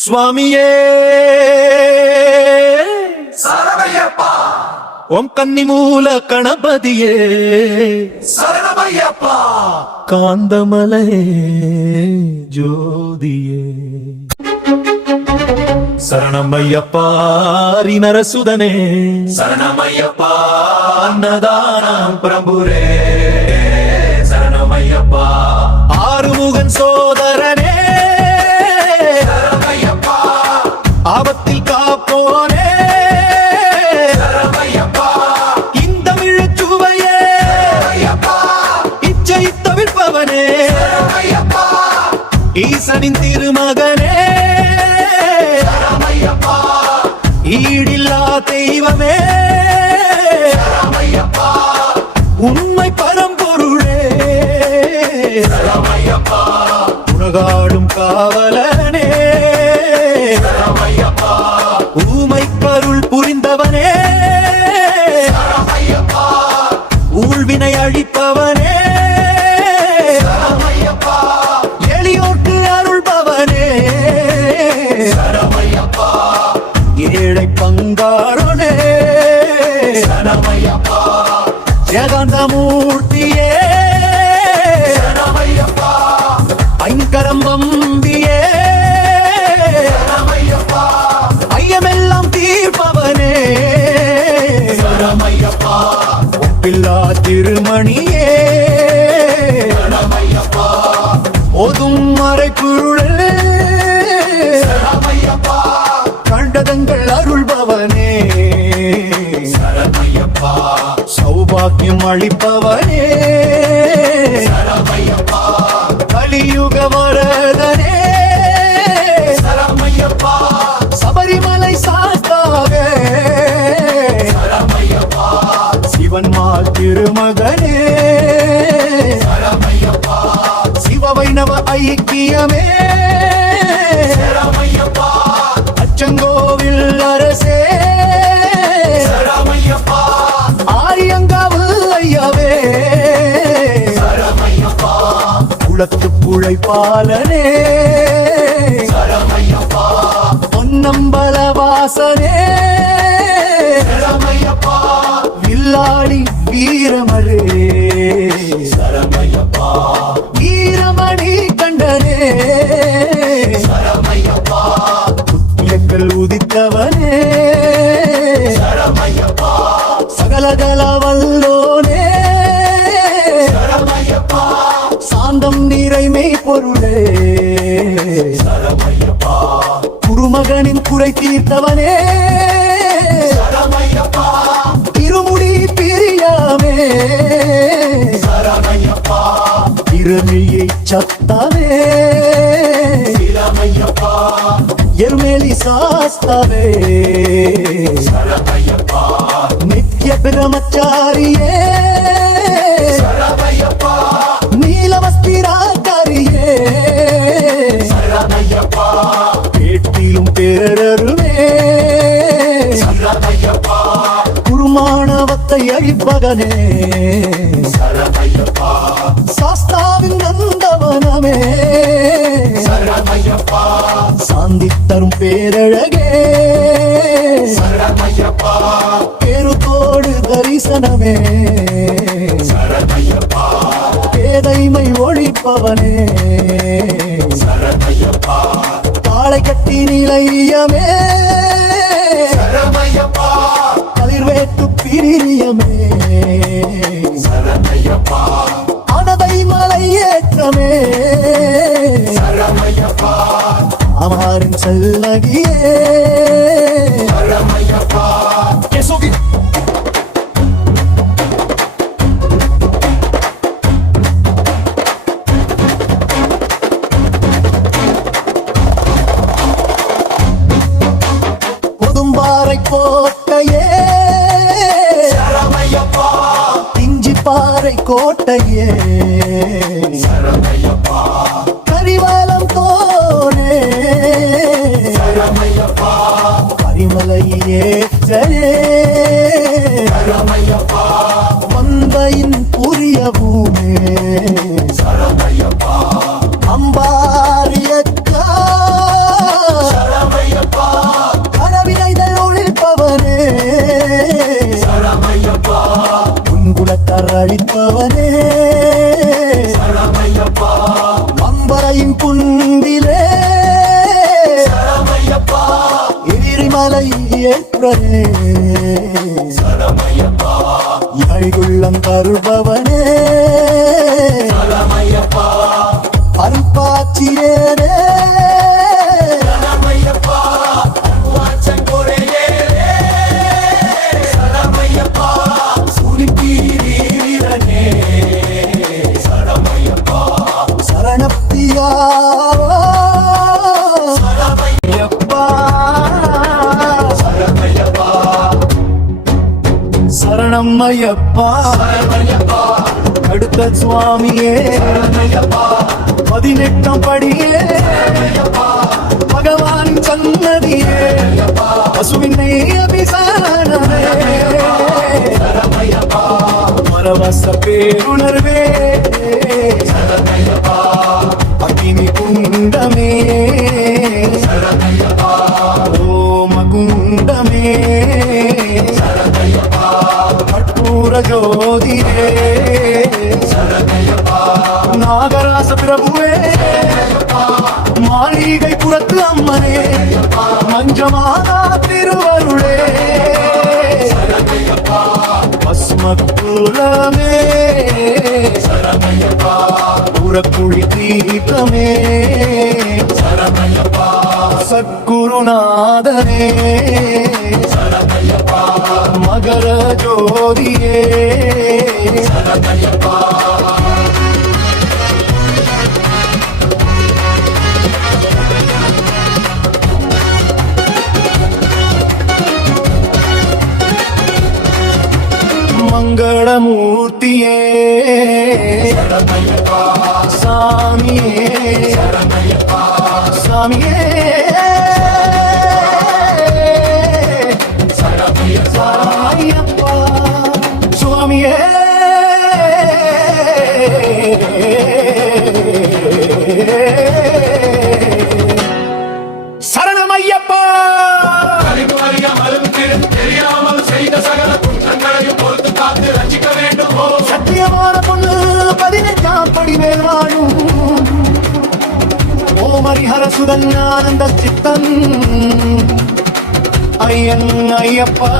சுவாமியே சரணமையப்பா. ஓம் கன்னிமூல கணபதியே சரணமையப்பா. காந்தமலே ஜோதியே சரணமையப்பா நரசுதனே சரணமையப்பா. அன்னதானம் பிரபுரே சரணமையப்பா. ஆறுமுகன் சோதரனே சரணமையப்பா. ஆபத்தில் காப்போனே சரணமையப்பா. இந்த விழுச்சுவையே சரணமையப்பா. இச்சை தவிர்ப்பவனே சரணமையப்பா. ஈசனின் திருமகனே சரணமையப்பா. ஈடில்லா தெய்வமே சரணமையப்பா. உண்மை பரம்பொருளே சரணமையப்பா. உலகாடும் காவலனே சரணமையப்பா. ஊமை கருள் புரிந்தவனே சரணமையப்பா. ஊழ்வினை அழிப்பவனே சரணமையப்பா. எளியோர்க்கு அருள்பவனே சரணமையப்பா. ஏழை பங்காரனே சரணமையப்பா. ஜெகந்தமூர்த்தியே சரணமையப்பா. ஐங்கரம் வம்பியே சரணமையப்பா. ஐயமெல்லாம் தீர்ப்பவனே சரணமையப்பா. ஒப்பில்லா திருமணியே சரணமையப்பா. ஓதும் மறைக்குழலே சரணமையப்பா. கண்டதங்கள் அருள்பவனே சரணமையப்பா. சௌபாக்கியம் அளிப்பவனே சரணமையப்பா. கலியுக வரதனே சரணமையப்பா. சபரிமலை சாஸ்தாவே சரணமையப்பா. சிவன்மால் திருமகனே சரணமையப்பா. சிவ வைணவ ஐக்கியமே சரணமையப்பா. அச்சங்கோவில் அரசே சரணமையப்பா. ஆரியங்காவு ஐயாவே சரணமையப்பா. குளத்து புழைப்பாலனே சரணமையப்பா. பொன்னம்பல வாசனே சரணமையப்பா. வில்லாளி வீரமரே சரணமையப்பா. வீரமணி கண்டனே சரணமையப்பா. புத்தியங்கள் உதித்தவனே சரணமையப்பா. சகலகல வல்லோனே சரணமையப்பா. சாந்தம் நிறைமை பொருளே சரணமையப்பா. குருமகனின் குறை தீர்த்தவனே சரணமையப்பா. திருமுடி பிரியாமே சரணமையப்பா. திருமியை சத்தாவே சரணமையப்பா. எருமேலி சாஸ்தாவே சரணமையப்பா. நித்ய பிரமச்சாரியே சரணமையப்பா. நீலவஸ்திராக்காரியே சரணமையப்பா. கேட்டிலும் பேரருமே சரணமையப்பா. குருமானவத்தை அழிப்பகனே சரணமையப்பா. சாஸ்தாவின் நந்தவனமே சரணமையப்பா. சாந்தி தரும் பேரழகே சரணமையப்பா. பேருத்தோடு தரிசனமே சரணமையப்பா. பேதைமை ஒழிப்பவனே சரணமையப்பா. காளை கட்டி நிலையமே சரணமையப்பா. கதிர்வேட்டு பிரியமே சரணமையப்பா. அனதை மலை ஏற்றமே சரணமையப்பா. அமாரின் செல்லகியே சரணமையப்பா. கொடும்பாறை கோட்டையே சரணமையப்பா. இஞ்சிப்பாறை கோட்டையே சரணமையப்பா. கரிவலம் தோனே சரணமையப்பா. கரிமலை ஏற்றே சரணமையப்பா. மந்தையின் புரிய பூமே சரணமையப்பா. அம்பாரியக்கா கரிமலை ஏற்றனே சரணமையப்பா யாழ்குள்ளம் தருபவனே சரணமையப்பா அருப்பாச்சியேனே சரணமையப்பா வாச்சங்கோரையே சரணமையப்பா சுனிப்பீரி வீரனே சரணமையப்பா சரணப்பியா சரணமையப்பா சரணமையப்பா சரணம் ஐயப்பா சரணமையப்பா அடுத்த சுவாமியே சரணமையப்பா 18 படியே பகவான் சன்னதியே பசுவினை அபிசானமே சரணமையப்பா பரவச பேருணர்வே சரணமையப்பா அக்கினி குண்டமே சரணமையப்பா ஓம குண்டமே சரணமையப்பா கற்பூர ஜோதியே சரணமையப்பா நாகராச பிரபுவே மாளிகை புறத்து அம்மனே மஞ்சமானா திருவருளே சரணமையப்பா பஸ்மக்குலமே சரணமையப்பா புறக்குழி தீர்த்தமே சரணமையப்பா சத்குருநாதனே சரணமையப்பா மகர ஜோதியே சரணமையப்பா மங்களமூர்த்தியே சரணமையப்பா சாமியே சரணமையப்பா சாமியே சரணமையப்பா ஐயப்பா சுவாமியே சரணம் ஐயப்பா அறிவு அறியாமலும் தெரியாமல் செய்த சகல குற்றங்களையும் பொறுத்து காத்து ரட்சிக்க வேண்டும் ஓ சத்தியமான பொண்ணு 18 படி மேல் வாழும் ஓம் ஹரிஹர சுதன் ஆனந்த சித்தன் ஐயன் ஐயப்பா